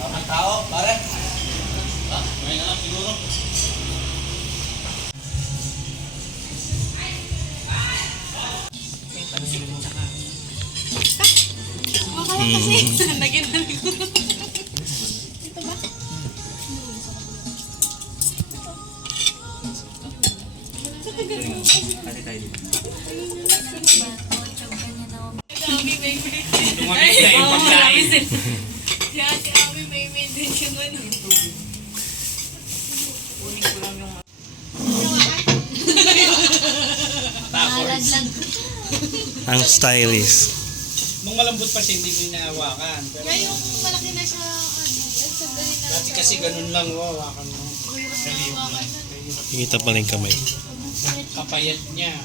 Ang tao, pare. Ha? May na siguro. Okay kasi. Naging ko. Ito ba? Kali tayo dito. Lumamig na yung pagkain. Si Ate Ami may din yung ano. Kunin ko lang yung... Malaglag. Ang stylish. Nung malambot pa siya, hindi ko hinahawakan. Pero Kaya yung malaki na siya, nagsagali na. dati kasi ganun lang, hawakan mo. Kita pala yung kamay. Kapayat niya.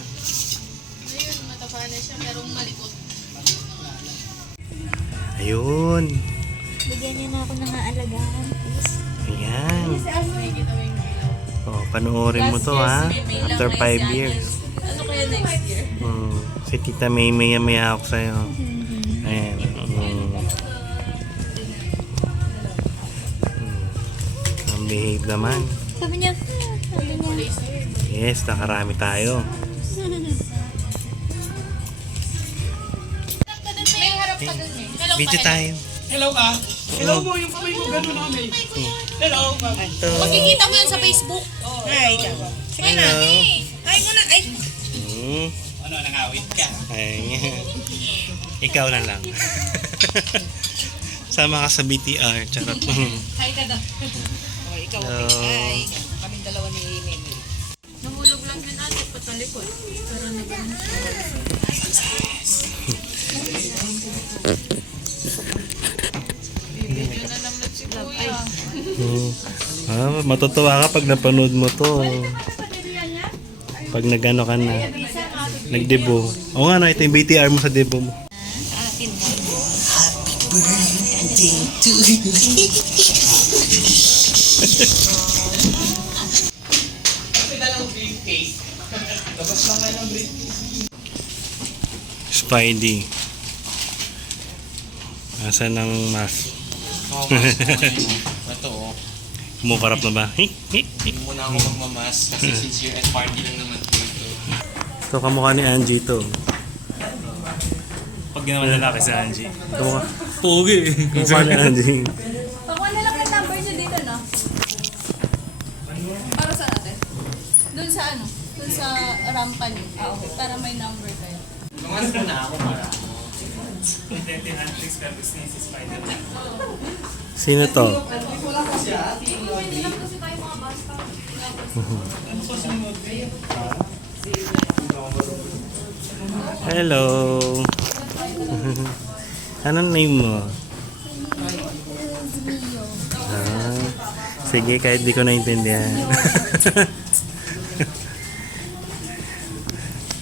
Ayun, mataba na siya, pero malikot. Ayun. Bigyan niyo na ako ng aalagaan, please. Ayan. Nakikita mo yung ilaw. Oh, panoorin mo to ha. After 5 years. Ano kaya next year? Si Tita Maymay may hawak sa'yo. Ayan. Ang behave naman. Sabi niya, Yes, nakarami tayo. May harap ka dun eh. Hello Video tayo. Hello ka? Hello mo, yung kamay mo, ganun kami. Hello. Makikita mo yan sa Facebook. Ay, sige na. Hello. Ay mo na. Ay. Ano, nangawit ka? Ayan. Ikaw na lang. Sama ka sa BTR. Charot. Hi ka daw. Oh, ikaw. Hello. Ay, kaming dalawa ni Mimi. Nahulog lang yun ate, patalikod. Pero nagano siya. Video na naman si Kuya. Matutuwa ka pag napanood mo to. Pag nagano ka na. Nagdebo. O nga no, ito yung BTR mo sa debo mo. Sa akin ba? Kasi dalang briefcase. Labas lang kayo ng briefcase. Spidey. Asan ang mask? Oo, mas ko ngayon. Ito, oh. Kumukarap na ba? Hik, hik, hik. Hindi muna ako magmamas kasi since year end party lang naman po ito. Ito kamukha ni Angie to. Pag ginawa lalaki si Angie. Kamukha, Pogi. kamukha ni Angie. Pakuha na lang yung number niyo dito, no? Para sa natin? Doon sa ano? Doon sa rampa niyo. Ah, okay. Para may number kayo. Tumas mo na ako para. Identity Antics pero gusto niya si Spider-Man. Sino to? Pwede lang kasi tayo mga basta. Hello. Anong name mo? Ah, sige, kahit di ko naintindihan.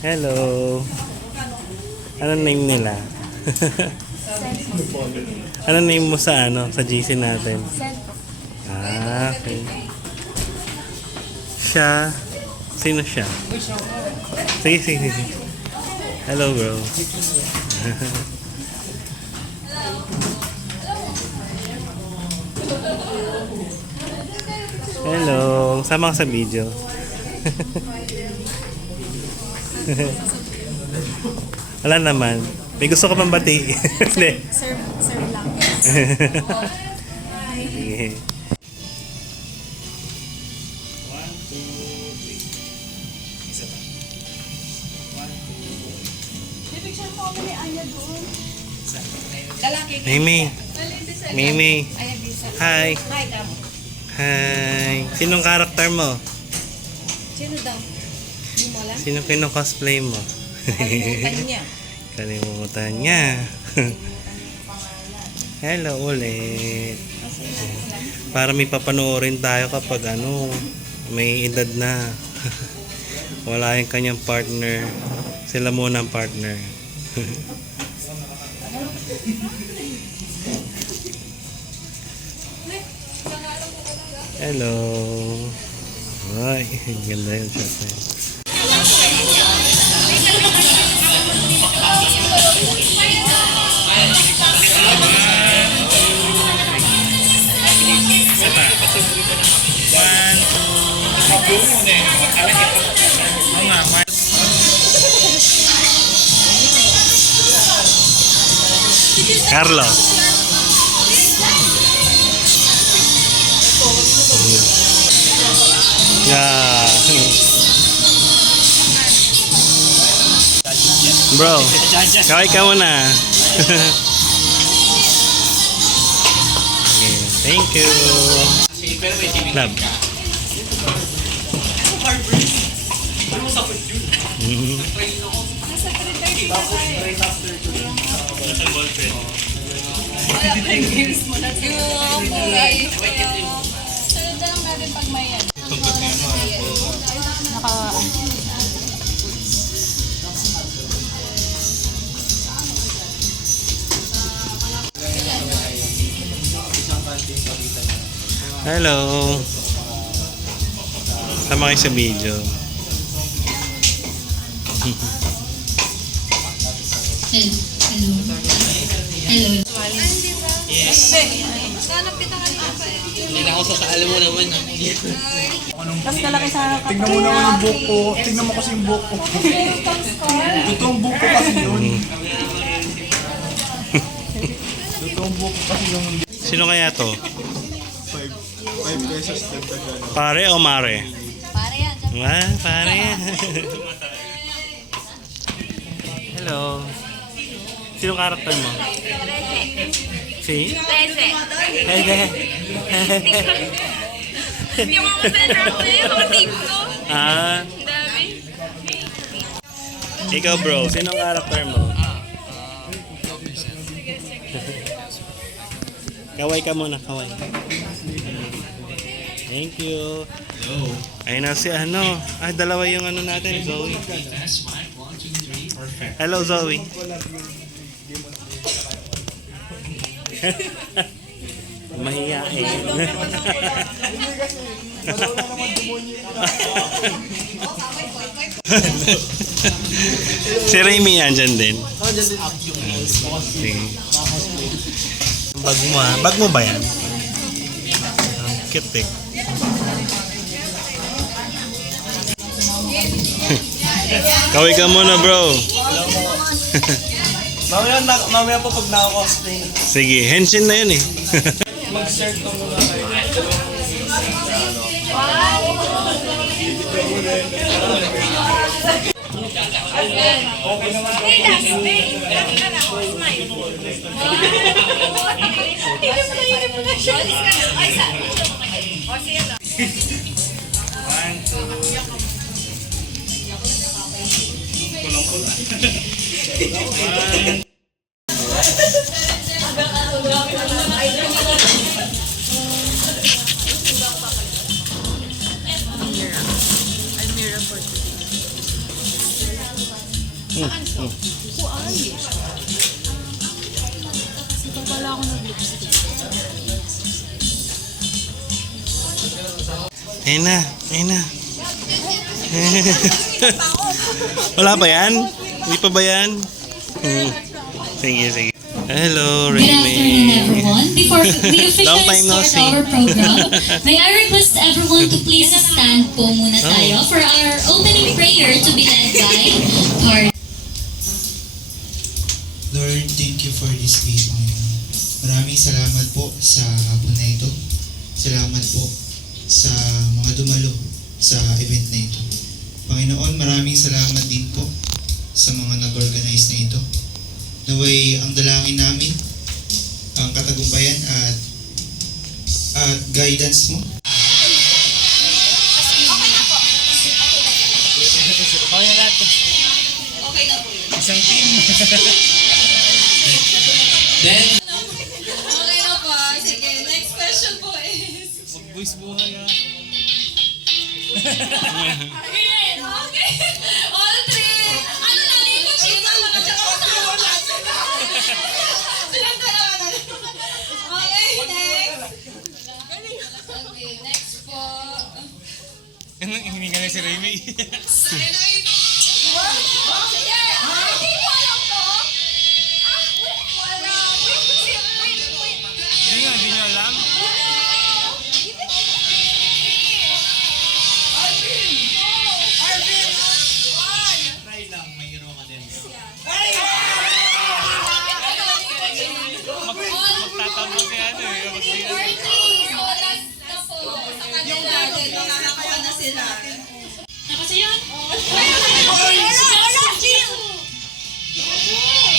Hello. Anong name nila? Anong name mo sa ano? Sa GC natin? Ah, okay. Siya. Sino siya? Sige, sige, sige. Hello, bro. Hello. Sama ka sa video. Wala naman. May gusto ka pang bati. Hindi. Sir lang. Sige. 1, 2, 3. Isa pa. 1, 2, Picture mo kami ni Anya doon. Lalaki. Mimi. Mimi. Ay, bisa. Hi. Hi, tamo. Hi. Sinong karakter mo? Sino daw? Hindi mo alam? Sino kino-cosplay mo? Kalimutan niya. Kalimutan niya. Hello ulit. Para may papanoorin tayo kapag ano, may edad na. Wala yung kanyang partner. Sila muna ang partner. Hello. Ay, ganda yung shot na yun. Carlos. Yeah. Bro, kaway ka muna. Okay, thank you. Love. Sunod na lang natin pag may yan. Hello. Sama kayo sa video. Hindi na ako sasali mo naman. Mas kalaki sa Tingnan mo naman yung buhok ko. Tingnan mo kasi yung buhok ko. Totoong buhok ko kasi yun. Totoong buhok ko kasi yung Sino kaya to? 5 pesos dagdagan. Pare o mare? Pare yan. Ah, pare. Hello. Sino karakter mo? Si? Pwede. Yung mga masaya ako eh, mga team ko. Ah, Dami. ikaw bro, sino karakter mo? Kaway ka muna, kaway. Thank you. Ayun na si ano. Ay, dalawa yung ano natin, Zoe. Hello, Zoe. Mahiyain. Si Remy andyan din. Sige. Bag mo ah. Bag mo ba yan? Ang cute eh. Kaway ka muna bro. Mamaya po pag naka-cosplay. Sige, henshin na yun eh. Mag-start ko muna kayo. Ayun na, ayun na. Wala ba yan? Hindi pa ba yan? Sige, sige. Hello, Good afternoon, Remy. everyone. Before we Long officially time no start see. our program, may I request everyone to please stand po muna tayo for our opening prayer to be led by Card. Lord, thank you for this day, Panginoon. Maraming salamat po sa hapon na ito. Salamat po sa mga dumalo sa event na ito. Panginoon, maraming salamat din po sa mga nag-organize na ito. Naway ang dalangin namin, ang katagumpayan at guidance mo. Isang team. Then, Okay. All three. Ano na, ikot siya lang. Silang dalawa na. Okay, next. Okay, next po. Hininga na si Remy. Sige. Hindi ko alam to. Wala. Wait. Hindi niya alam. Try lang, mayroon ka din. Magtatampo si ano eh. Yung gadget, nakakakuha na sila. Nakasayon?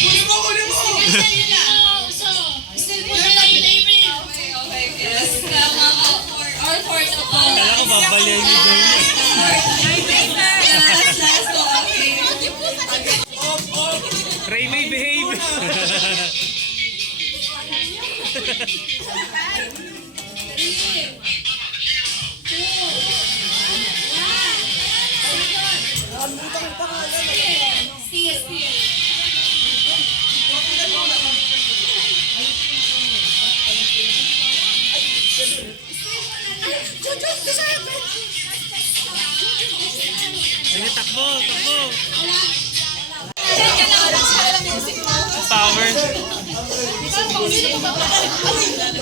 Huli mo! So, still po na lang yung April. Okay. Yes. All four na po. Kala ko babalian ni Remy. Last po. Okay. Remy, behave! Sige, takbo! Power!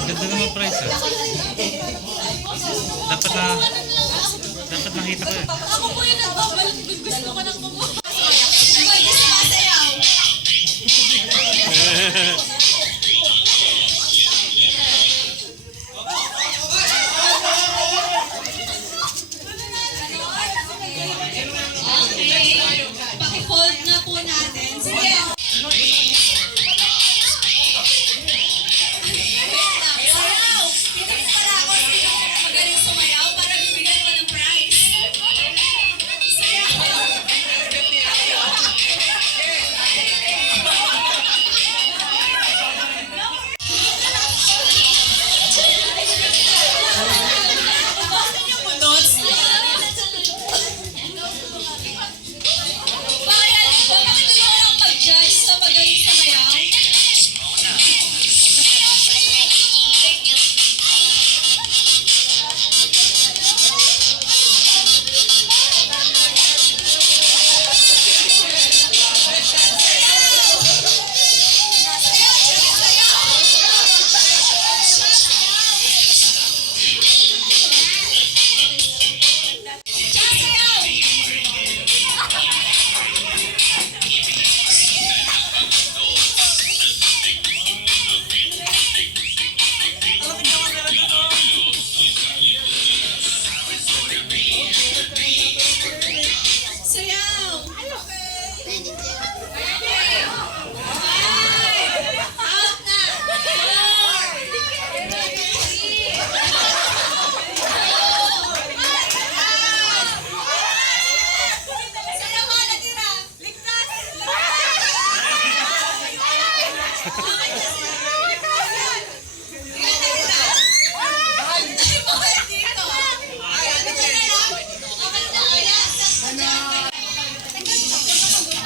Ganda naman price ah. Dapat nakita ko eh. Ako po yung nagbabalik. Gusto ko nang kumuha. Diba, gusto masayaw? Okay. Paki-fold na po natin. Sige. Sayaw! Dito pala ako sino magaling sumayaw para bibigyan ko ng prize. Bakit gusto ko lang mag-judge sa magaling sumayaw? Sayaw!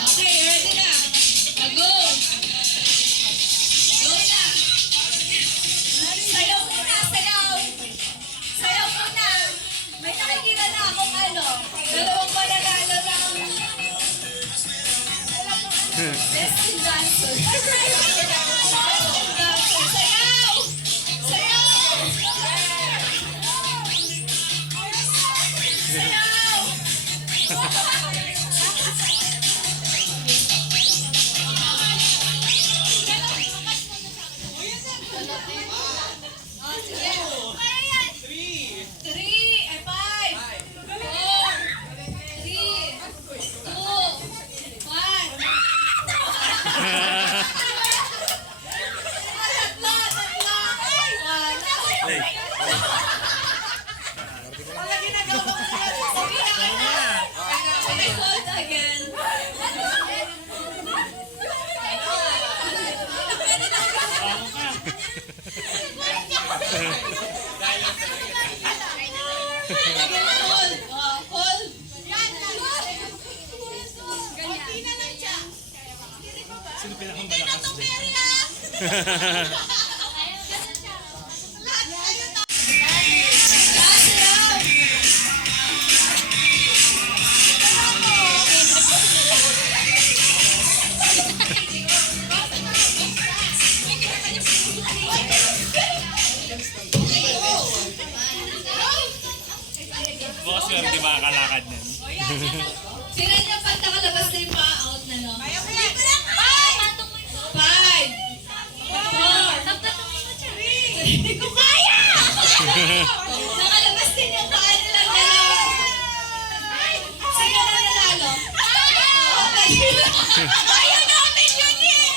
Okay, ready na. Go! Go na! Sayaw muna, sayaw! Sayaw muna! May nakikita na akong dalawang mananalo ng Destined Dancer. Sayaw! Sayaw! Sayaw! Hold Last round. Bukas nga, hindi makakalakad na. Sino niya pag nakalabas na yung mga out na no? Kaya mo yan. 5! 4! Hindi ko kaya! Nakalabas din yung paa nilang dalawa. Sino na nanalo? Kaya namin yun eh!